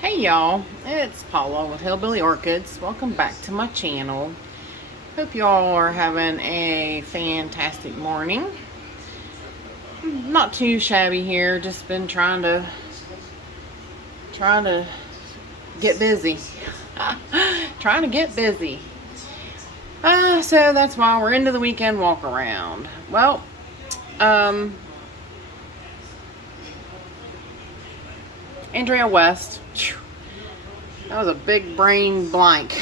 Hey y'all, it's Paula with Hillbilly Orchids. Welcome back to my channel. Hope y'all are having a fantastic morning. Not too shabby here, just been trying to get busy. Trying to get busy. So that's why we're into the weekend walk around. Well, Andrea West. That was a big brain blank.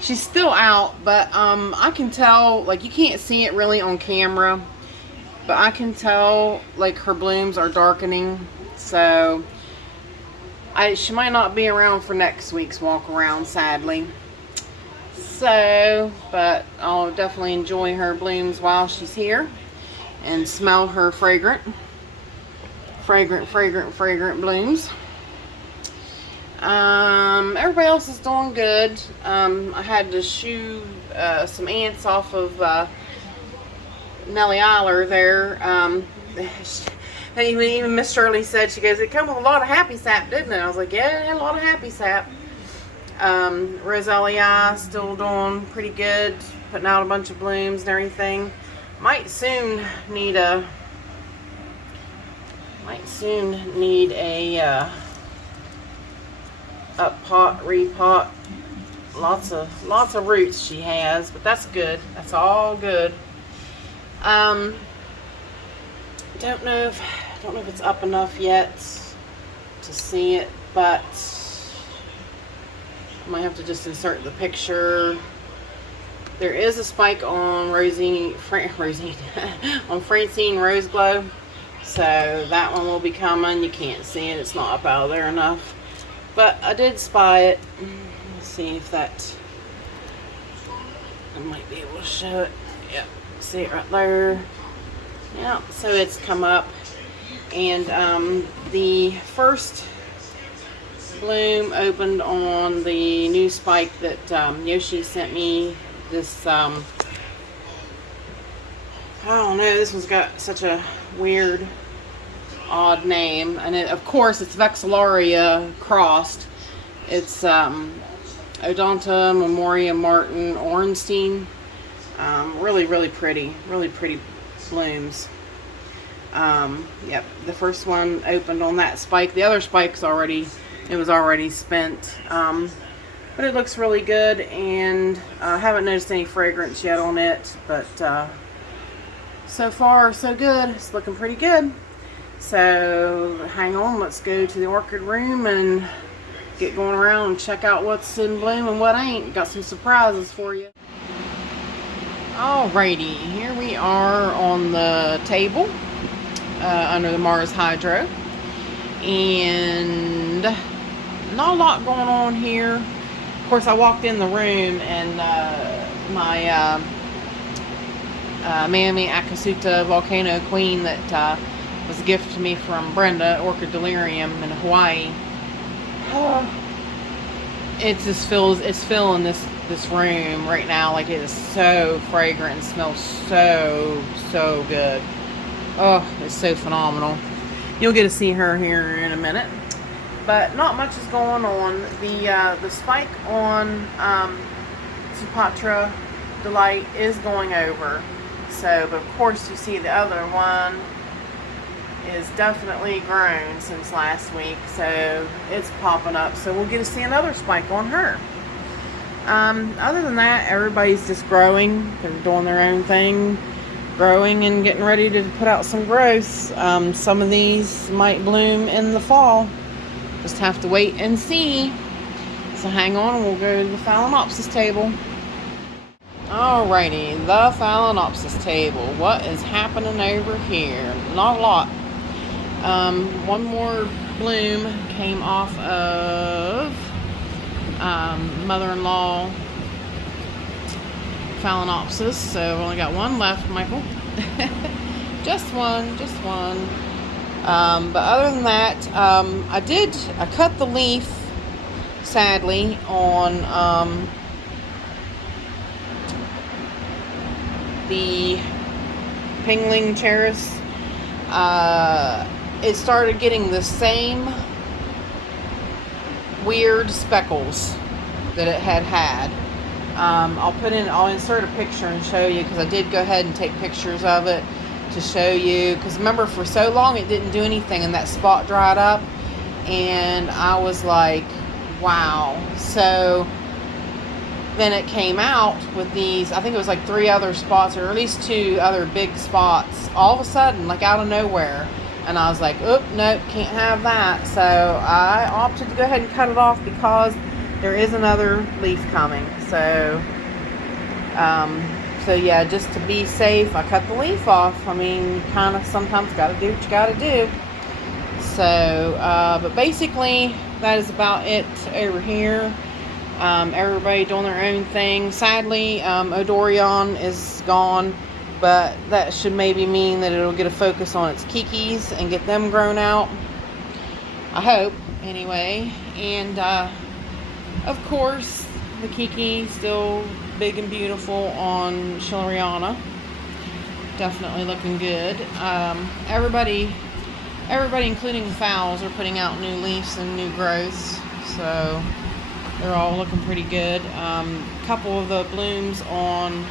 She's still out, but I can tell, like, you can't see it really on camera, but I can tell, like, her blooms are darkening. So she might not be around for next week's walk around, sadly. So, but I'll definitely enjoy her blooms while she's here and smell her fragrant blooms. Everybody else is doing good. I had to shoo some ants off of Nellie Eiler there. Even Miss Shirley said, she goes, it come with a lot of happy sap, didn't it? I was like, yeah, a lot of happy sap. Roselia still doing pretty good, putting out a bunch of blooms and everything. Might soon need a up-pot, repot. Lots of roots she has, but that's good. That's all good. Don't know if it's up enough yet to see it, but I might have to just insert the picture. There is a spike on on Francine Rose Glow, so that one will be coming. You can't see it; it's not up out of there enough. But I did spy it. Let's see if I might be able to show it. Yep, see it right there. Yeah, so it's come up. And the first bloom opened on the new spike that Yoshi sent me. This, I don't know, this one's got such a weird, odd name, and of course it's Vexillaria crossed. It's Odonta Memoria Martin Ornstein. Really pretty blooms. Yep, the first one opened on that spike. The other spike's was already spent, but it looks really good, and I haven't noticed any fragrance yet on it, but so far so good. It's looking pretty good. So hang on, let's go to the Orchid Room and get going around and check out what's in bloom and what ain't. Got some surprises for you. Alrighty, here we are on the table under the Mars Hydro, and not a lot going on here. Of course, I walked in the room and my Mammy Akasuta Volcano Queen that was a gift to me from Brenda, Orchid Delirium in Hawaii. It's filling this room right now. Like, it is so fragrant and smells so good. Oh, it's so phenomenal. You'll get to see her here in a minute. But not much is going on. The spike on Supatra Delight is going over. So, but of course you see the other one is definitely grown since last week, so it's popping up. So we'll get to see another spike on her. Other than that, everybody's just growing. They're doing their own thing, growing and getting ready to put out some growths. Some of these might bloom in the fall. Just have to wait and see. So hang on, and we'll go to the Phalaenopsis Table. Alrighty, the Phalaenopsis Table. What is happening over here? Not a lot. One more bloom came off of mother-in-law Phalaenopsis, so I've only got one left, Michael. just one. But other than that, I cut the leaf, sadly, on the Pingling Cheris. It started getting the same weird speckles that it had. I'll insert a picture and show you, because I did go ahead and take pictures of it to show you, because remember, for so long it didn't do anything and that spot dried up, and I was like, wow. So then it came out with these, I think it was like 3 other spots, or at least 2 other big spots, all of a sudden, like out of nowhere. And I was like, oop, nope, can't have that. So I opted to go ahead and cut it off, because there is another leaf coming. So yeah, just to be safe, I cut the leaf off. I mean, kind of sometimes got to do what you got to do. So, but basically, that is about it over here. Everybody doing their own thing. Sadly, Odorion is gone, but that should maybe mean that it'll get a focus on its kikis and get them grown out. I hope, anyway. And, of course, the kiki still big and beautiful on Schilleriana. Definitely looking good. Everybody, including the phals, are putting out new leaves and new growths. So they're all looking pretty good. A couple of the blooms on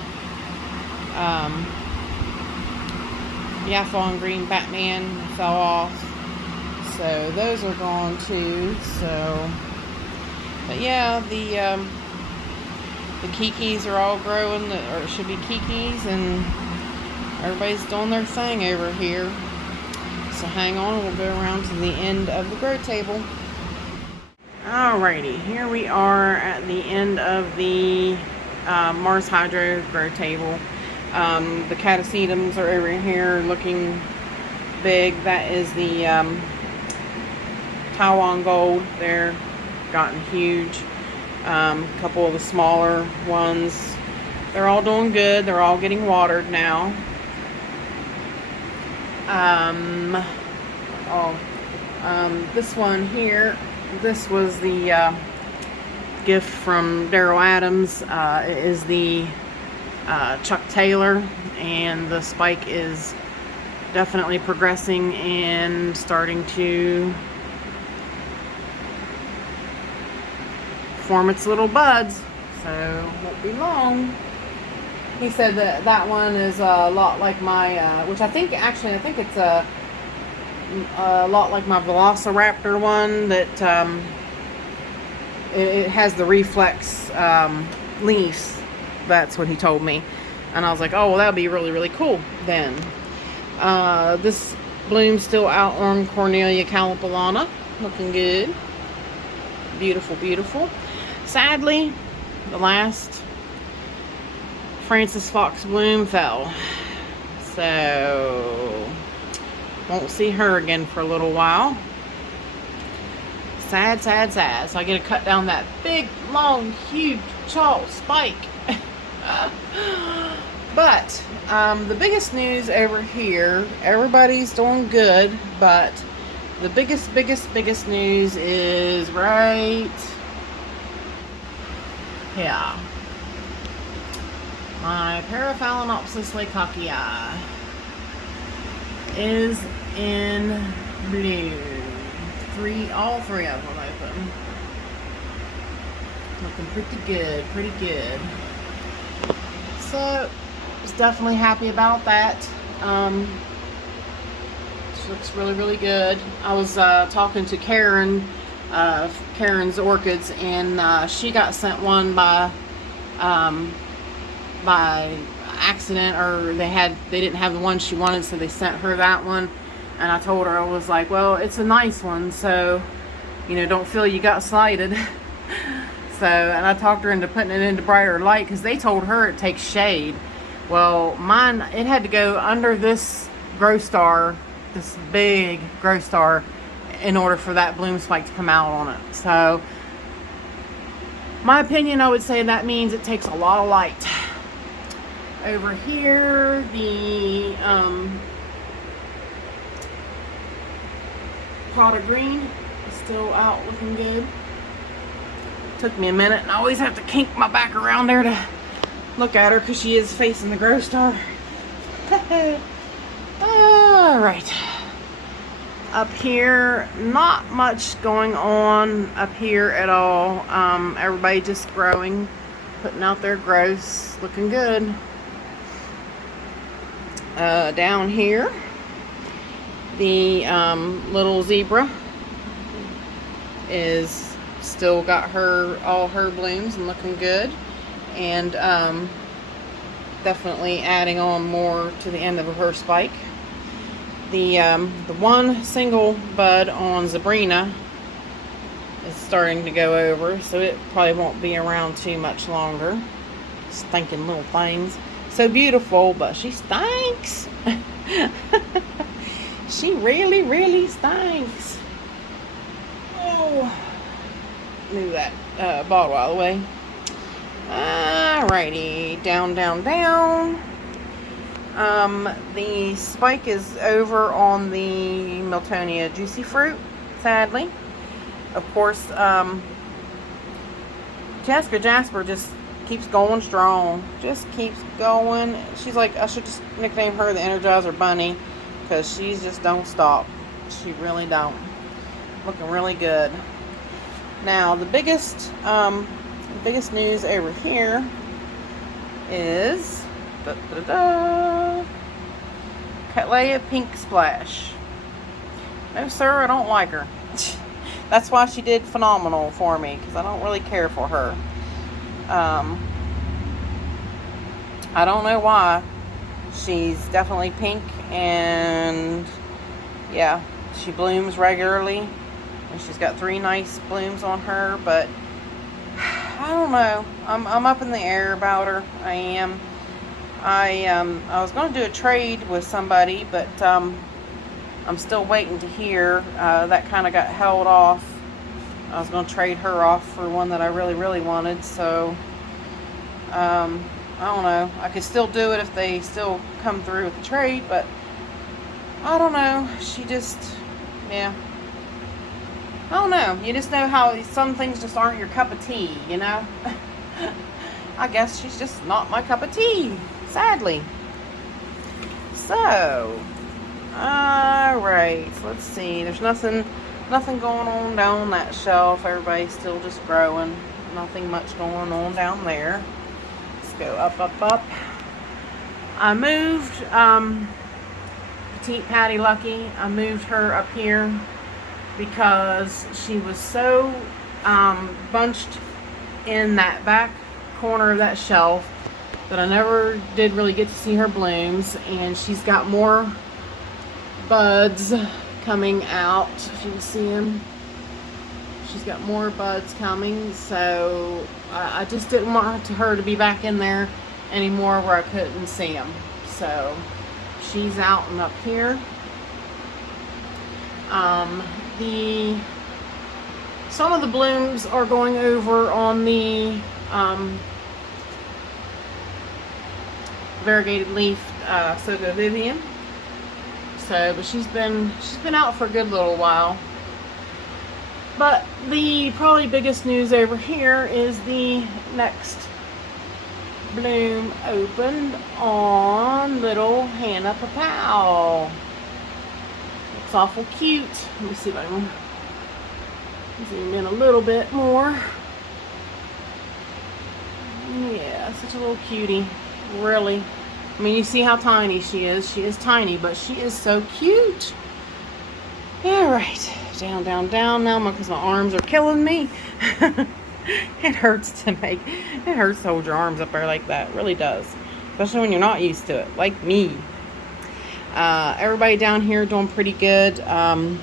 Yaffle and Green Batman fell off. So those are gone too. So, but yeah, the kikis are all growing, or it should be kikis, and everybody's doing their thing over here. So hang on, we'll go around to the end of the grow table. Alrighty, here we are at the end of the Mars Hydro grow table. The Catacedums are over here looking big. That is the Taiwan Gold. They're gotten huge. A couple of the smaller ones, they're all doing good. They're all getting watered now. This one here, this was the gift from Daryl Adams. It is the Chuck Taylor, and the spike is definitely progressing and starting to form its little buds, so won't be long. He said that that one is a lot like my, which I think it's a lot like my Velociraptor one, that it has the reflex leaves. That's what he told me, and I was like, oh well, that'd be really, really cool then. This bloom's still out on Cornelia Calipolana, looking good. Beautiful, beautiful. Sadly, the last Francis Fox bloom fell, so won't see her again for a little while. Sad, sad, sad. So I get to cut down that big, long, huge, tall spike. But the biggest news over here, everybody's doing good, but the biggest news is right here. My Phalaenopsis Lecockii is in blue. All three of them open. Looking pretty good. So, was definitely happy about that. She looks really, really good. I was talking to Karen, Karen's Orchids, and she got sent one by accident, or they didn't have the one she wanted, so they sent her that one. And I told her, I was like, well, it's a nice one, so, you know, don't feel you got slighted. So, and I talked her into putting it into brighter light, because they told her it takes shade. Well, mine, it had to go under this grow star, this big grow star, in order for that bloom spike to come out on it. So, my opinion, I would say that means it takes a lot of light. Over here, the pot of green is still out looking good. Took me a minute, and I always have to kink my back around there to look at her, because she is facing the grow star. Alright. Up here, not much going on up here at all. Everybody just growing, putting out their growths, looking good. Down here, the little zebra is still got all her blooms and looking good, and definitely adding on more to the end of her spike. The one single bud on Zabrina is starting to go over, so it probably won't be around too much longer. Stinking little things. So beautiful, but she stinks. She really, really stinks. Oh, move that bottle out of the way. Alrighty, down, down, down. The spike is over on the Miltonia juicy fruit, sadly. Of course, Jessica Jasper just keeps going strong. Just keeps going. She's like, I should just nickname her the Energizer Bunny, because she's just don't stop. She really don't. Looking really good. Now, the biggest news over here is Cattleya Pink Splash. No, sir, I don't like her. That's why she did phenomenal for me, because I don't really care for her. I don't know why. She's definitely pink, and yeah, she blooms regularly, and she's got 3 nice blooms on her, but I don't know. I'm up in the air about her. I am. I was going to do a trade with somebody, but I'm still waiting to hear. That kind of got held off. I was going to trade her off for one that I really, really wanted, so I don't know. I could still do it if they still come through with the trade, but I don't know. She just, yeah. I don't know. You just know how some things just aren't your cup of tea, you know? I guess she's just not my cup of tea, sadly. So, alright, let's see. There's nothing going on down that shelf. Everybody's still just growing. Nothing much going on down there. Let's go up, up, up. I moved Petite Patty Lucky. I moved her up here because she was so bunched in that back corner of that shelf that I never did really get to see her blooms, and she's got more buds coming out. If you can see them, she's got more buds coming, so I just didn't want her to be back in there anymore where I couldn't see them. So she's out and up here. Some of the blooms are going over on the variegated leaf Sogo Vivian. So, but she's been out for a good little while. But the probably biggest news over here is the next bloom opened on little Hannah Papow. Looks awful cute. Let me see if I can zoom in a little bit more. Yeah, such a little cutie. Really. I mean, you see how tiny she is. She is tiny, but she is so cute. Alright. Down, down, down now because my arms are killing me. It hurts to hold your arms up there like that. It really does. Especially when you're not used to it, like me. Everybody down here doing pretty good. I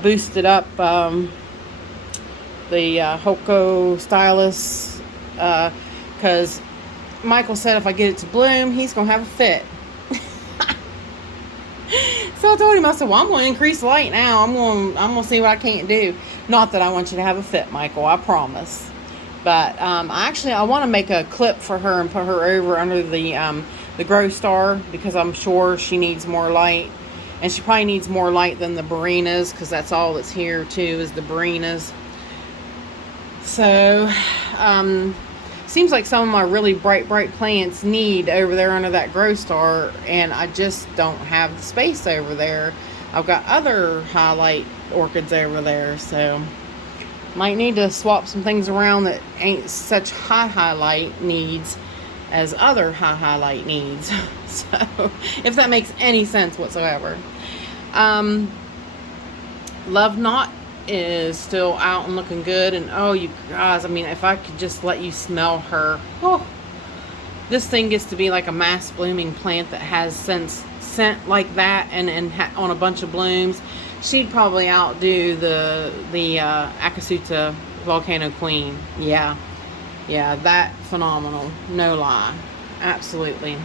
boosted up the Hoko Stylus because Michael said if I get it to bloom, he's going to have a fit. So I told him, I said, well, I'm going to increase light now. I'm going to see what I can't do. Not that I want you to have a fit, Michael, I promise. But I want to make a clip for her and put her over under the Grow Star because I'm sure she needs more light. And she probably needs more light than the Barinas because that's all that's here too is the Barinas. So, seems like some of my really bright plants need over there under that Grow Star, and I just don't have the space over there. I've got other highlight orchids over there, so might need to swap some things around that ain't such high highlight needs as other high highlight needs. So, if that makes any sense whatsoever. Love Knot is still out and looking good, and oh, you guys, I mean, if I could just let you smell her. Oh, this thing gets to be like a mass blooming plant that has scent like that, and on a bunch of blooms. She'd probably outdo the Akasuta Volcano Queen. Yeah, that phenomenal, no lie, absolutely.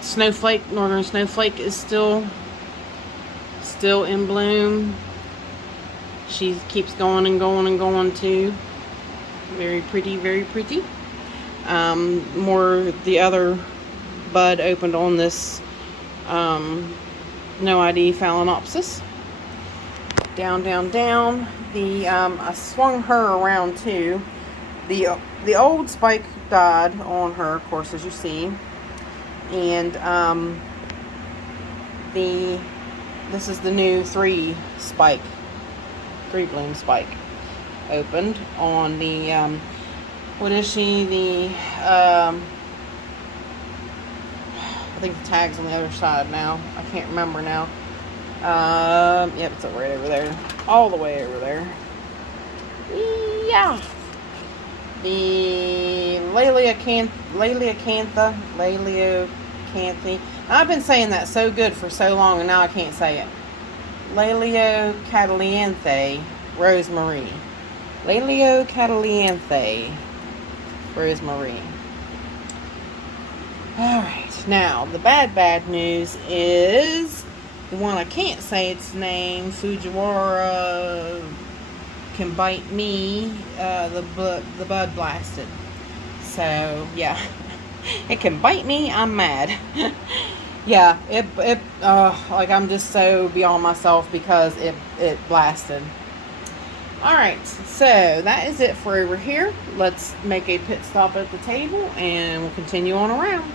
Snowflake, Northern Snowflake is still in bloom. She keeps going and going and going too. Very pretty, very pretty. The other bud opened on this no ID Phalaenopsis. Down. I swung her around too. The old spike died on her, of course, as you see, and this is the new 3 bloom spike opened on the what is she, the I think the tag's on the other side now. I can't remember now. Yep, it's right over there. All the way over there. Yeah. The Laleocantha. I've been saying that so good for so long, and now I can't say it. Laleocantha Rosemary. Laleocantha Rosemary. Alright, now the bad news is the one I can't say its name, Fujiwara Can Bite Me, the bud blasted. So, yeah, it can bite me, I'm mad. Yeah, like I'm just so beyond myself because it blasted. Alright, so that is it for over here. Let's make a pit stop at the table and we'll continue on around.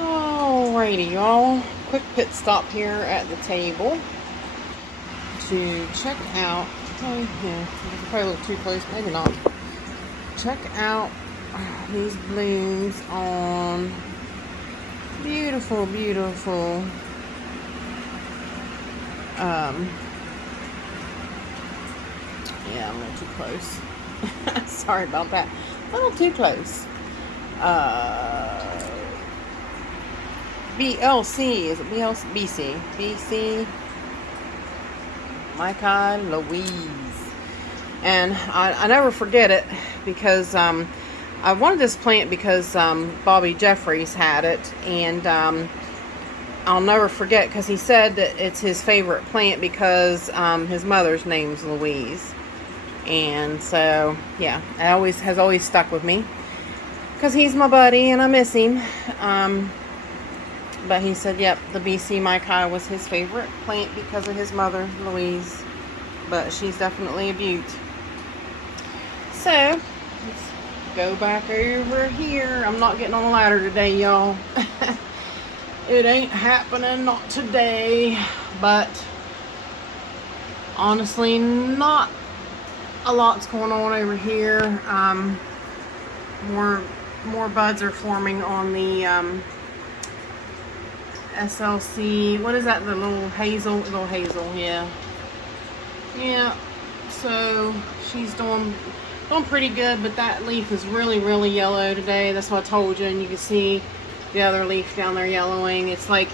Alrighty, y'all. Quick pit stop here at the table to check out. Oh, yeah, probably a little too close, maybe not. Check out these blooms on beautiful. Yeah, I'm a little too close. Sorry about that. A little too close. BLC, is it BLC? BC. Micah Louise. And I never forget it because I wanted this plant because Bobby Jeffries had it, and I'll never forget because he said that it's his favorite plant because his mother's name's Louise. And so, yeah, it has always stuck with me because he's my buddy and I miss him. But he said, yep, the BC Micah was his favorite plant because of his mother, Louise. But she's definitely a beaut. So, let's go back over here. I'm not getting on the ladder today, y'all. It ain't happening, not today. But, honestly, not a lot's going on over here. More buds are forming on the SLC. What is that? The little hazel, yeah. Yeah. So she's doing pretty good, but that leaf is really yellow today. That's what I told you, and you can see the other leaf down there yellowing. It's like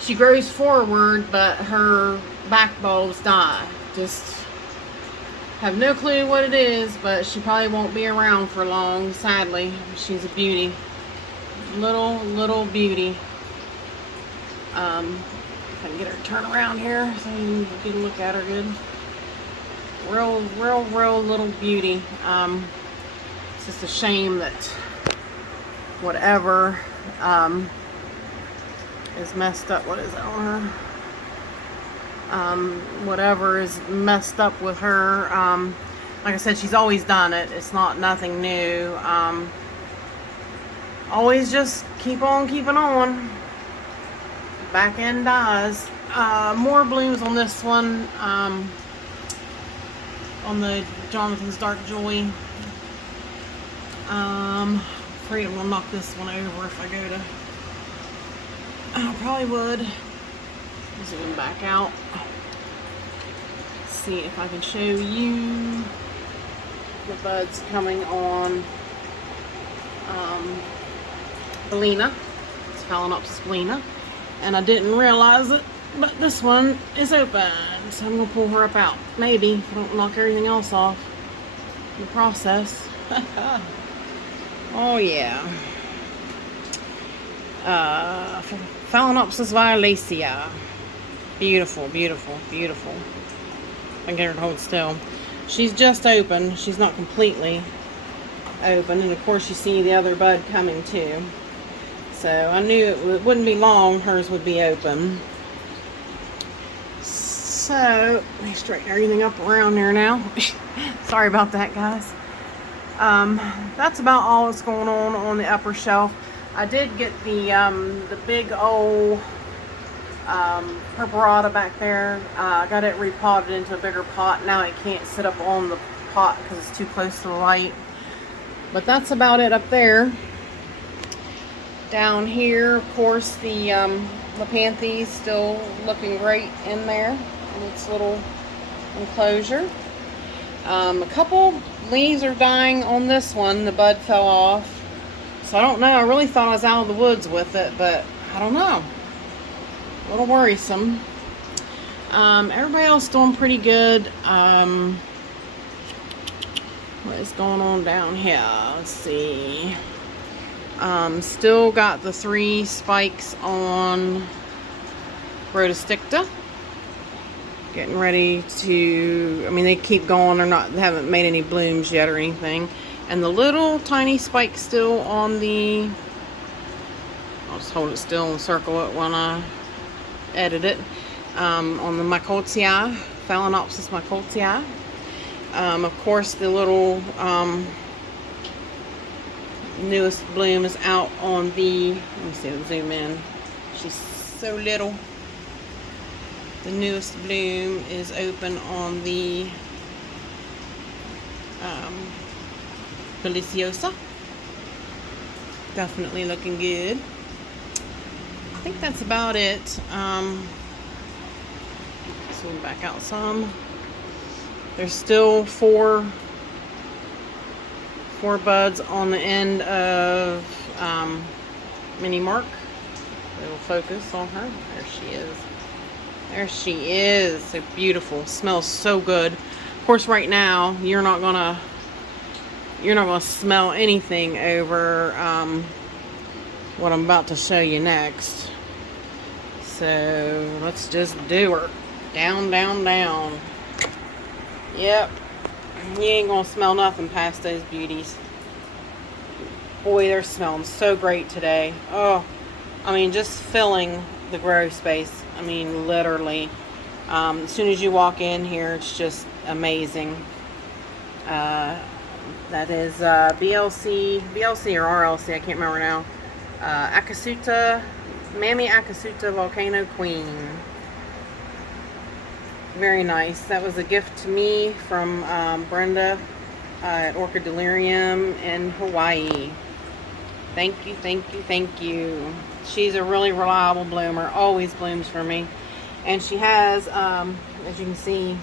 she grows forward, but her back bulbs die. Just have no clue what it is, but she probably won't be around for long, sadly. She's a beauty. Little beauty. If I can get her to turn around here so you can look at her good. Real little beauty. It's just a shame that whatever is messed up. What is that on her? Whatever is messed up with her. Like I said, she's always done it. It's nothing new. Always just keep on keeping on. back end dies. More blooms on this one. On the Jonathan's Dark Joy. Afraid I'm gonna knock this one over if I go to. I probably would. Zoom back out. See if I can show you the buds coming on Belina. It's Phalaenopsis Belina. And I didn't realize it, but this one is open. So I'm going to pull her up out. Maybe, if I don't knock everything else off in the process. Oh yeah. Phalaenopsis violacea. Beautiful, beautiful, beautiful. I can get her to hold still. She's just open. She's not completely open. And of course you see the other bud coming too. So I knew it wouldn't be long. Hers would be open. So let me straighten everything up around there now. Sorry about that, guys. That's about all that's going on the upper shelf. I did get the big old Purpurata back there. I got it repotted into a bigger pot. Now it can't sit up on the pot because it's too close to the light. But that's about it up there. Down here, of course, the Lepanthes still looking great in there in its little enclosure. A couple leaves are dying on this one. The bud fell off. So I don't know. I really thought I was out of the woods with it, but I don't know. A little worrisome. Everybody else doing pretty good. What is going on down here? Let's see. Still got the 3 spikes on Rotosticta. Getting ready to, I mean, they keep going. They haven't made any blooms yet or anything. And the little tiny spike still on the, I'll just hold it still and circle it when I edit it. On the Mycotia, Phalaenopsis Mycotia. Of course, the little newest bloom is out on the, let me see, I'll zoom in. She's so little. The newest bloom is open on the Deliciosa. Definitely looking good. I think that's about it. Zoom back out some. There's still four buds on the end of Mini Mark. We will focus on her. There she is. There she is. So beautiful. Smells so good. Of course, right now you're not gonna smell anything over what I'm about to show you next. So let's just do her. Down, down, down. Yep. You ain't gonna smell nothing past those beauties. Boy, they're smelling so great today. Oh, I mean, just filling the grow space. I mean, literally. As soon as you walk in here, it's just amazing. That is BLC or RLC, I can't remember now. Akasuta, Mammy Akasuta Volcano Queen. Very nice. That was a gift to me from Brenda at Orchid Delirium in Hawaii. Thank you, thank you, thank you. She's a really reliable bloomer. Always blooms for me. And she has, as you can see,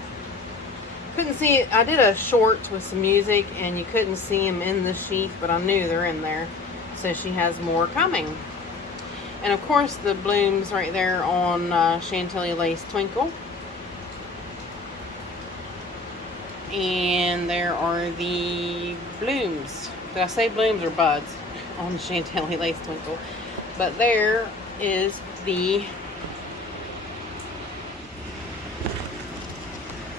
couldn't see it. I did a short with some music and you couldn't see them in the sheath, but I knew they're in there. So she has more coming. And of course the blooms right there on Chantilly Lace Twinkle. And there are the blooms. Did I say blooms or buds on Chantilly Lace Twinkle? But there is the,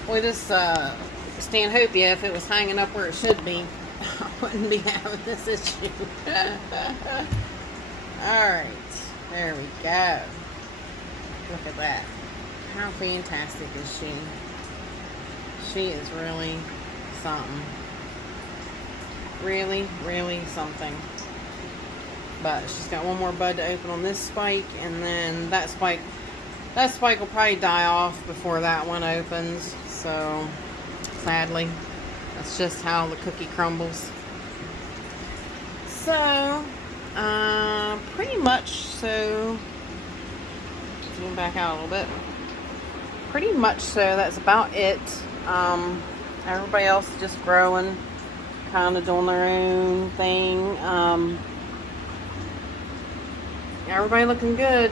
boy, this Stanhopea, if it was hanging up where it should be, I wouldn't be having this issue. Alright, there we go. Look at that. How fantastic is she? She is really something. Really, really something. But she's got one more bud to open on this spike, and then that spike will probably die off before that one opens. So sadly, that's just how the cookie crumbles. So pretty much, so zoom back out a little bit. Pretty much so that's about it. Everybody else is just growing, kind of doing their own thing. Everybody looking good.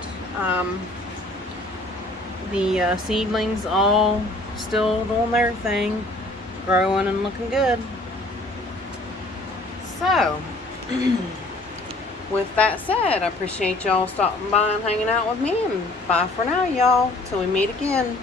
The seedlings all still doing their thing, growing and looking good. So with that said, I appreciate y'all stopping by and hanging out with me, and bye for now, y'all, till we meet again.